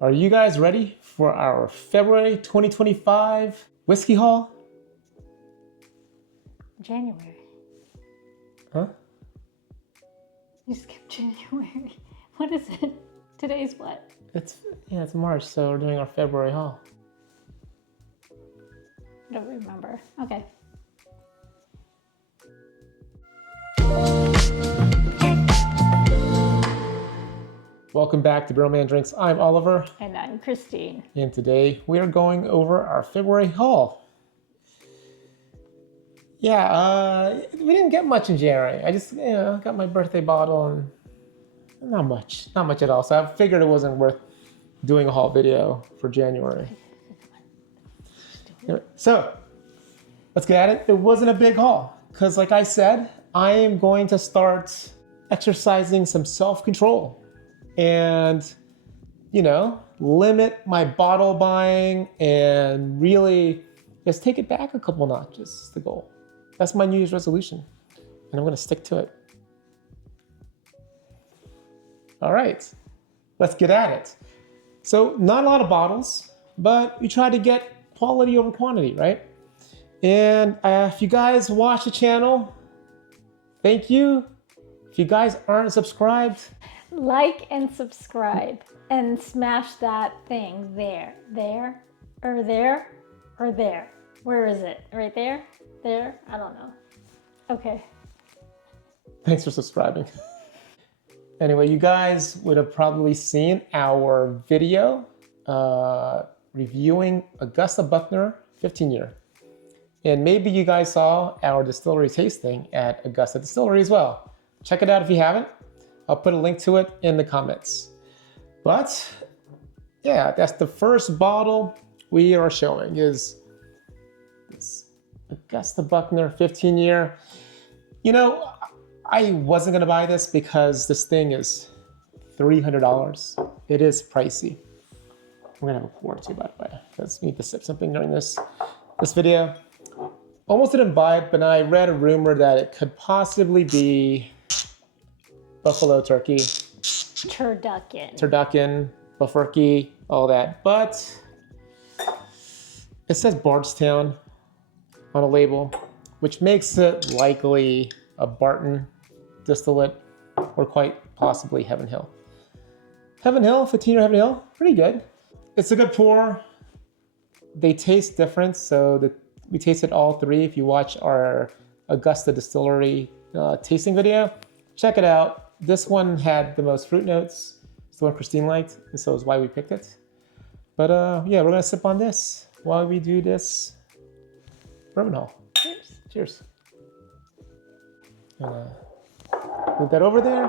Are you guys ready for our February 2025 whiskey haul? January. Huh? You skipped January. What is it? Today's what? It's March, so we're doing our February haul. I don't remember. Okay. Welcome back to Bourbon Drinks. I'm Oliver. And I'm Christine. And today we are going over our February haul. Yeah, we didn't get much in January. I just, got my birthday bottle and not much at all. So I figured it wasn't worth doing a haul video for January. So let's get at it. It wasn't a big haul because, like I said, I am going to start exercising some self-control and, limit my bottle buying and really just take it back a couple notches is the goal. That's my New Year's resolution, and I'm going to stick to it. All right, let's get at it. So not a lot of bottles, but we try to get quality over quantity, right? And if you guys watch the channel, thank you. If you guys aren't subscribed, Like and subscribe and smash that thing there. Or there. Where is it? Right there? There? I don't know. Okay. thanks for subscribing. Anyway, you guys would have probably seen our video reviewing Augusta Buckner 15-year. And maybe you guys saw our distillery tasting at Augusta Distillery as well. Check it out if you haven't. I'll put a link to it in the comments. But yeah, that's the first bottle we are showing is this Augusta Buckner 15-year. I wasn't gonna buy this because this thing is $300. It is pricey. We're gonna have a pour too, by the way. Let's need to sip something during this video. Almost didn't buy it, but I read a rumor that it could possibly be buffalo turkey, turducken, bufferkey, all that. But it says Bardstown on a label, which makes it likely a Barton distillate or quite possibly Heaven Hill. Heaven Hill, 15-year Heaven Hill, pretty good. It's a good pour. They taste different, so we tasted all three. If you watch our Augusta Distillery tasting video, check it out. This one had the most fruit notes. It's the one Christine liked, and so is why we picked it. But yeah, we're gonna sip on this while we do this bourbon haul. Cheers. Cheers. Move that over there.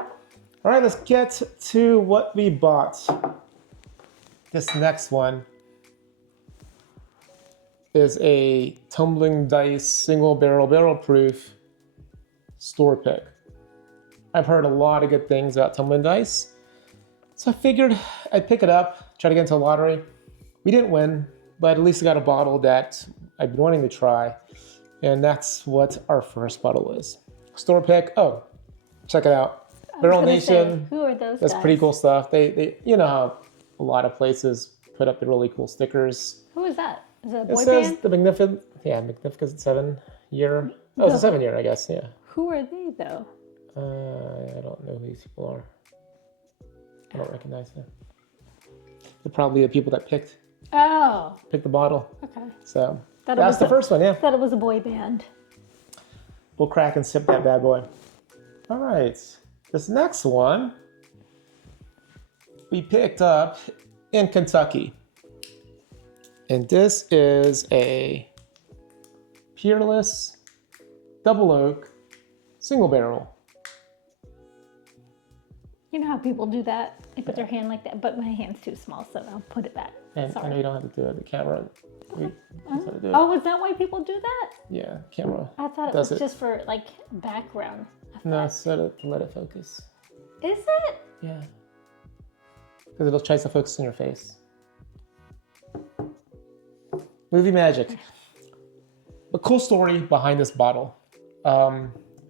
All right, let's get to what we bought. This next one is a Tumbling Dice single barrel proof store pick. I've heard a lot of good things about Tumbling Dice, so I figured I'd pick it up, try to get into a lottery. We didn't win, but at least I got a bottle that I've been wanting to try, and that's what our first bottle is. Store pick. Oh, check it out. Barrel Nation. Who are those That's guys? pretty cool stuff. They how a lot of places put up the really cool stickers. Who is that? Is it a boy It says band? the Magnificent 7-year. Oh, it's a 7-year, I guess. Yeah. Who are they though? I don't know who these people are. I don't recognize them. They're probably the people that picked the bottle. Okay. So that's the first one, yeah. Thought it was a boy band. We'll crack and sip that bad boy. All right. This next one we picked up in Kentucky. And this is a Peerless double oak single barrel. You know how people do that? They put their hand like that, but my hand's too small, so I'll put it back. And I know you don't have to do it. The camera. Oh, is that why people do that? Yeah, camera. I thought it was just for like background. No, so to let it focus. Is it? Yeah. Because it'll try to focus on your face. Movie magic. A cool story behind this bottle.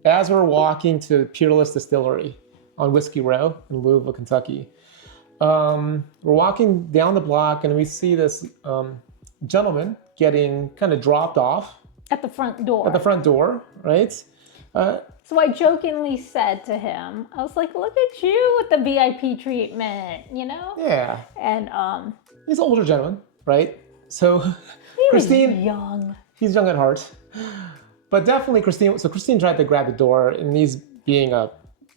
As we're walking to Peerless Distillery on Whiskey Row in Louisville, Kentucky, we're walking down the block and we see this gentleman getting kind of dropped off At the front door. at the front door, right? So I jokingly said to him, I was like, look at you with the VIP treatment, you know? Yeah, And he's an older gentleman, right? So he Christine, was young. he's young at heart, but definitely Christine. So Christine tried to grab the door, and he's being a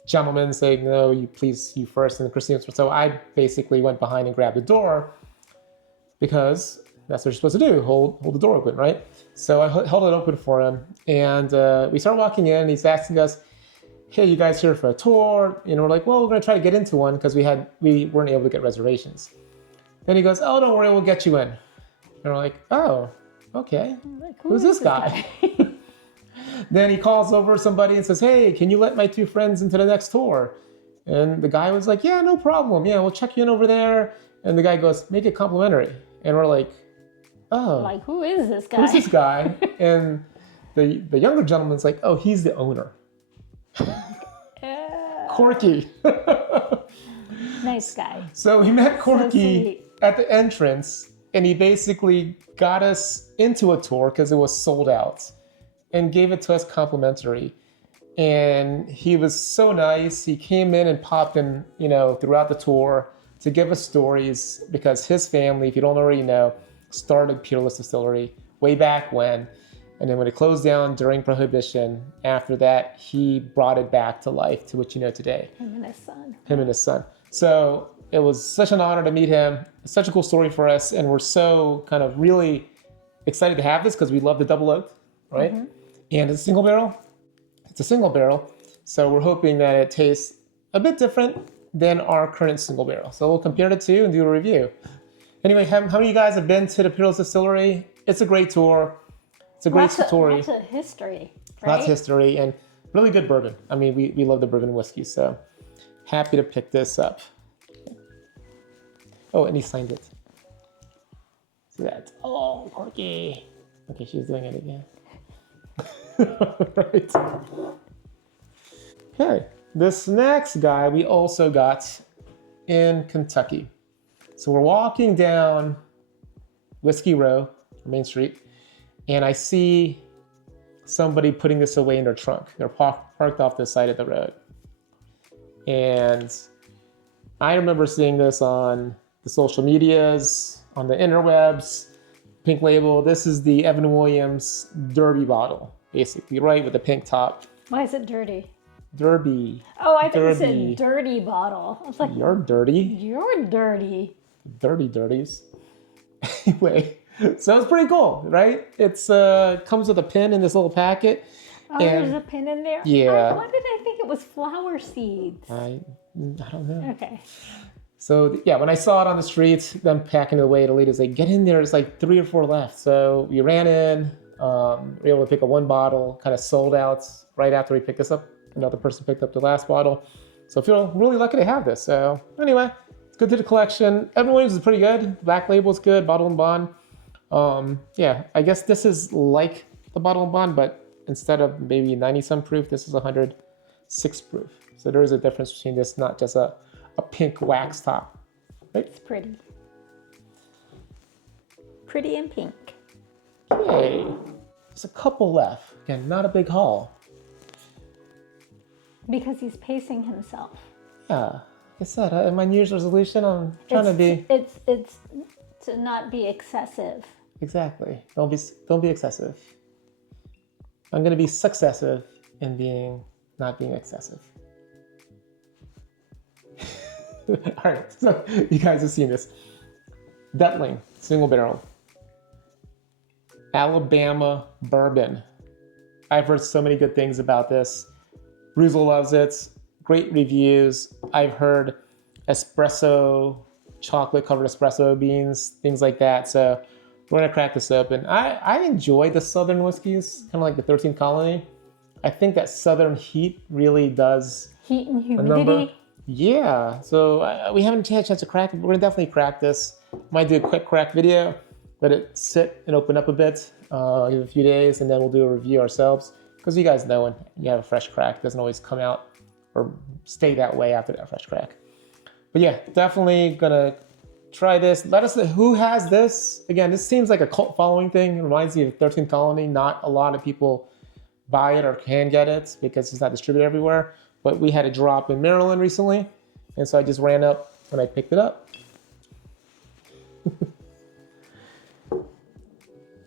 gentleman, saying, "No, you please, you first." And Christine, so I basically went behind and grabbed the door because that's what you're supposed to do: hold the door open, right? So I held it open for him, and we start walking in. And he's asking us, "Hey, you guys here for a tour?" And we're like, "Well, we're gonna try to get into one because we weren't able to get reservations." Then he goes, "Oh, don't worry, we'll get you in." And we're like, "Oh, okay. Like, Who's this guy?" Then he calls over somebody and says, "Hey, can you let my two friends into the next tour?" And the guy was like, "Yeah, no problem. Yeah, we'll check you in over there." And the guy goes, "Make it complimentary." And we're like, "Oh, Like, who is this guy? who's this guy?" And the younger gentleman's like, "Oh, he's the owner. Corky." Nice guy. So we met Corky sweet. at the entrance, and he basically got us into a tour because it was sold out and gave it to us complimentary. And he was so nice. He came in and popped in, throughout the tour to give us stories because his family, if you don't already know, started Peerless Distillery way back when. And then when it closed down during Prohibition, after that, he brought it back to life to what you know today. Him and his son. Him and his son. So it was such an honor to meet him. It's such a cool story for us. And we're so kind of really excited to have this because we love the double oak, right? Mm-hmm. And it's a single barrel. It's a single barrel. So we're hoping that it tastes a bit different than our current single barrel. So we'll compare the two and do a review. Anyway, how many of you guys have been to the Peerless Distillery? It's a great tour. It's a great story. Lots of history, right? Lots of history and really good bourbon. I mean, we love the bourbon whiskey, so happy to pick this up. Oh, and he signed it. See that? Oh, Corky. Okay, she's doing it again. Right. Okay, this next guy we also got in Kentucky. So we're walking down Whiskey Row, Main Street, and I see somebody putting this away in their trunk. They're parked off the side of the road. And I remember seeing this on the social medias, on the interwebs, pink label. This is the Evan Williams Derby bottle, basically, right, with the pink top. Why is it dirty? Derby. Oh, I thought you said dirty bottle. I was like, you're dirty. You're dirty. Dirty dirties. Anyway, so it's pretty cool, right? It's comes with a pin in this little packet. Oh, there's a pin in there? Yeah. Why did I think it was flower seeds? I don't know. Okay. So yeah, when I saw it on the street, them packing it away, the lady's like, "Get in there, there's like 3 or 4 left." So we ran in, we were able to pick up 1 bottle, kind of sold out right after we picked this up. Another person picked up the last bottle. So I feel really lucky to have this. So anyway, it's good to the collection. Evan Williams is pretty good. Black label is good, bottle and bond. Yeah, I guess this is like the bottle and bond, but instead of maybe 90-some proof, this is 106 proof. So there is a difference between this, not just a pink wax top, right? It's pretty. Pretty and pink. Okay, there's a couple left. Again, not a big haul. Because he's pacing himself. Yeah, like I said, in my New Year's resolution, I'm trying to be... It's to not be excessive. Exactly. Don't be excessive. I'm gonna be successive in not being excessive. All right, so you guys have seen this. Dueling, single barrel. Alabama bourbon. I've heard so many good things about this. Ruzel loves it. Great reviews. I've heard espresso, chocolate covered espresso beans, things like that. So we're gonna crack this open. I enjoy the southern whiskeys, kind of like the 13th Colony. I think that southern heat really does heat and humidity. Yeah, so we haven't had a chance to crack it, but we're gonna definitely crack this. Might do a quick crack video, let it sit and open up a bit, give it a few days, and then we'll do a review ourselves. Because you guys know when you have a fresh crack, it doesn't always come out or stay that way after that fresh crack. But yeah, definitely gonna try this. Let us know who has this. Again, this seems like a cult following thing. It reminds me of 13th Colony. Not a lot of people buy it or can get it because it's not distributed everywhere. But we had a drop in Maryland recently, and so I just ran up and I picked it up.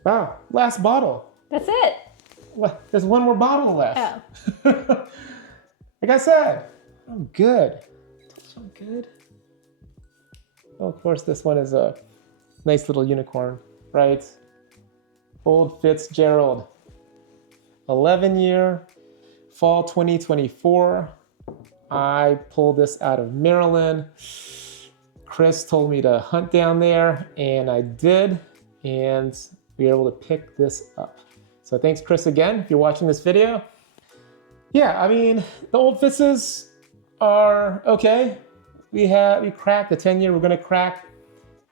Wow, last bottle. That's it. What? There's one more bottle left. Oh. Like I said, I'm good. I'm good. Oh, of course, this one is a nice little unicorn, right? Old Fitzgerald. 11-year, fall 2024. I pulled this out of Maryland. Chris told me to hunt down there, and I did, and we were able to pick this up. So thanks, Chris, again, if you're watching this video. Yeah, I mean, the old Fitzes are okay. We cracked the 10-year. We're gonna crack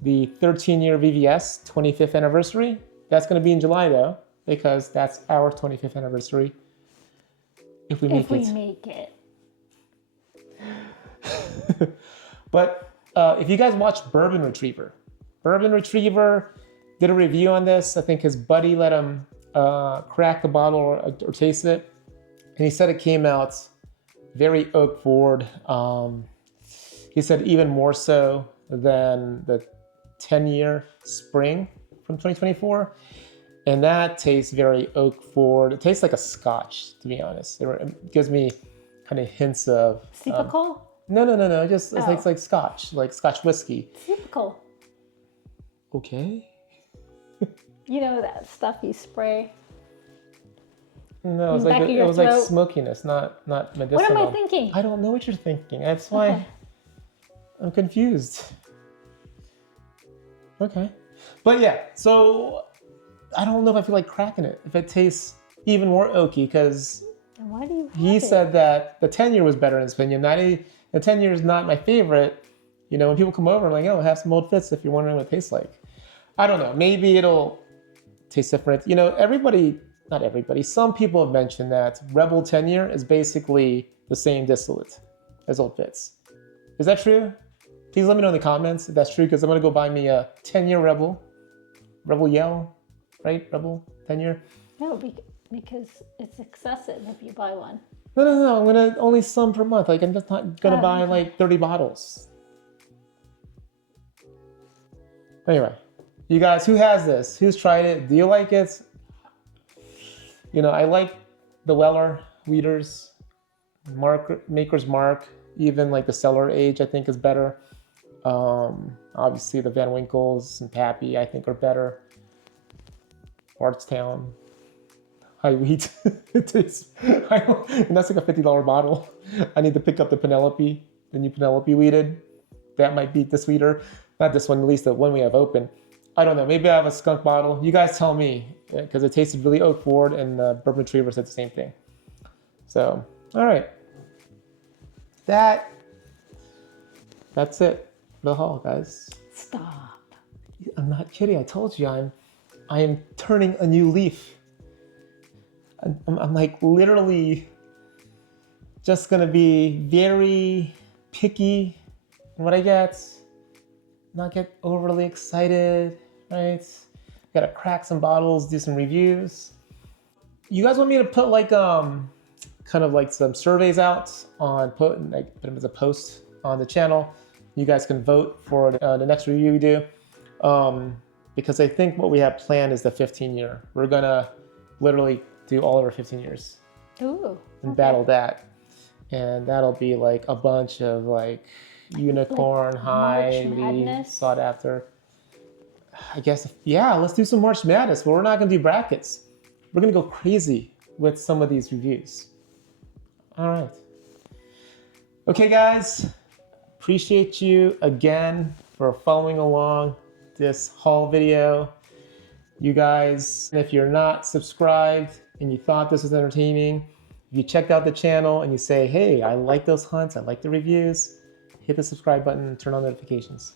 the 13-year VVS 25th anniversary. That's gonna be in July though, because that's our 25th anniversary. If we make it. But if you guys watch Bourbon Retriever did a review on this. I think his buddy let him crack the bottle or taste it. And he said it came out very oak forward. He said even more so than the 10-year spring from 2024. And that tastes very oak forward. It tastes like a scotch, to be honest. It gives me kind of hints of... Typical? No. Just it tastes like scotch whiskey. Typical. Okay. You know that stuff you spray? No, it was like smokiness, not medicinal. What am I thinking? I don't know what you're thinking. That's why I'm confused. Okay. But yeah, so I don't know if I feel like cracking it. If it tastes even more oaky, because why do you he said that the 10-year was better in his opinion. The 10-year is not my favorite. You know, when people come over, I'm like, oh, have some old Fitz if you're wondering what it tastes like. I don't know. Maybe it'll taste different. You know, not everybody, some people have mentioned that Rebel 10-year is basically the same distillate as Old Fitz. Is that true? Please let me know in the comments if that's true, because I'm going to go buy me a 10-year Rebel Yell, right? Rebel 10-year. No, because it's excessive if you buy one. No. I'm going to only some per month. Like, I'm just not going to buy like 30 bottles. Anyway, you guys, who has this? Who's tried it? Do you like it? You know, I like the Weller Weeders, Maker's Mark, even like the cellar age I think is better. Obviously the Van Winkles and Pappy I think are better. Bardstown, High Wheat. And that's like a $50 bottle. I need to pick up the new Penelope weeded. That might beat the sweeter. Not this one, at least the one we have open. I don't know, maybe I have a skunk bottle. You guys tell me, because it tasted really oak forward, and the Bourbon Retriever said the same thing. So, all right. That's it. The haul, guys. Stop. I'm not kidding. I told you I am turning a new leaf. I'm like literally just gonna be very picky in what I get. Not get overly excited, right? Gotta crack some bottles, do some reviews. You guys want me to put like kind of like some surveys out put them as a post on the channel. You guys can vote for the next review we do. Because I think what we have planned is the 15-year. We're gonna literally do all of our 15 years. Ooh. And battle that. And that'll be like a bunch of like unicorn, highly sought after. I guess, yeah, let's do some March Madness, but we're not gonna do brackets. We're gonna go crazy with some of these reviews. All right. Okay, guys, appreciate you again for following along this haul video. You guys, if you're not subscribed and you thought this was entertaining, if you checked out the channel and you say, hey, I like those hunts, I like the reviews, hit the subscribe button and turn on notifications.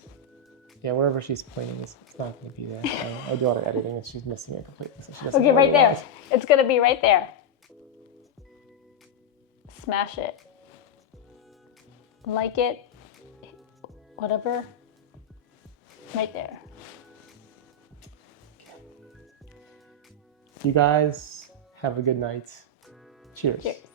Yeah, wherever she's pointing, it's not going to be there. I do all the editing and she's missing it completely. So okay, right there. It's going to be right there. Smash it. Like it. whatever. Right there. You guys have a good night. Cheers. Cheers.